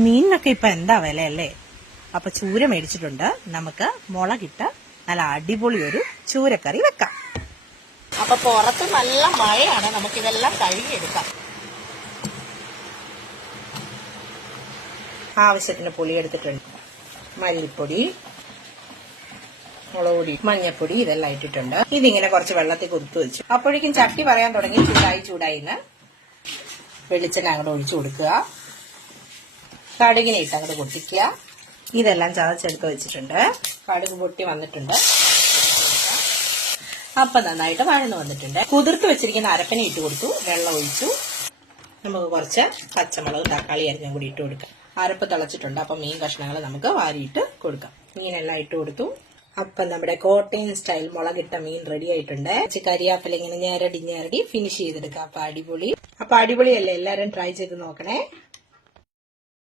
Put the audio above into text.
മീനിനൊക്കെ ഇപ്പൊ എന്താ വില അല്ലേ? അപ്പൊ ചൂര മേടിച്ചിട്ടുണ്ട്. നമുക്ക് മുളകിട്ട് നല്ല അടിപൊളി ഒരു ചൂരക്കറി വെക്കാം. അപ്പൊ പുറത്ത് നല്ല മഴയാണ്, നമുക്കിതെല്ലാം കഴുകിയെടുക്കാം. ആവശ്യത്തിന് പുളി എടുത്തിട്ടുണ്ട്, മല്ലിപ്പൊടി, മുളക് പൊടി, മഞ്ഞപ്പൊടി ഇതെല്ലാം ഇട്ടിട്ടുണ്ട്. ഇതിങ്ങനെ കുറച്ച് വെള്ളത്തിൽ കുതിർത്ത് വെച്ചു. അപ്പോഴേക്കും ചട്ടി പറയാൻ തുടങ്ങി. ചൂടായിന്ന് വെളിച്ചെണ്ണ അങ്ങോട്ട് ഒഴിച്ചു കൊടുക്കുക. കടുകിനെ ഇട്ട് അങ്ങോട്ട് പൊട്ടിക്കുക. ഇതെല്ലാം ചതച്ചെടുത്ത് വെച്ചിട്ടുണ്ട്. കടുക് പൊട്ടി വന്നിട്ടുണ്ട്. അപ്പം നന്നായിട്ട് വഴന്നു വന്നിട്ടുണ്ട്. കുതിർത്ത് വെച്ചിരിക്കുന്ന അരപ്പനെ ഇട്ട് കൊടുത്തു. വെള്ളം ഒഴിച്ചു. നമുക്ക് കുറച്ച് പച്ചമുളക്, തക്കാളി അരിഞ്ഞും കൂടി ഇട്ട് കൊടുക്കാം. അരപ്പ് തിളച്ചിട്ടുണ്ട്. അപ്പം മീൻ കഷ്ണങ്ങൾ നമുക്ക് വാരിയിട്ട് കൊടുക്കാം. മീനെല്ലാം ഇട്ട് കൊടുത്തു. അപ്പം നമ്മുടെ കോട്ടയം സ്റ്റൈൽ മുളകിട്ട മീൻ റെഡി ആയിട്ടുണ്ട്. കരിയാപ്പില ഇങ്ങനെ ഞെരടി ഫിനിഷ് ചെയ്തെടുക്കാം. അപ്പൊ അടിപൊളിയല്ലേ? എല്ലാരും ട്രൈ ചെയ്ത് നോക്കണേ.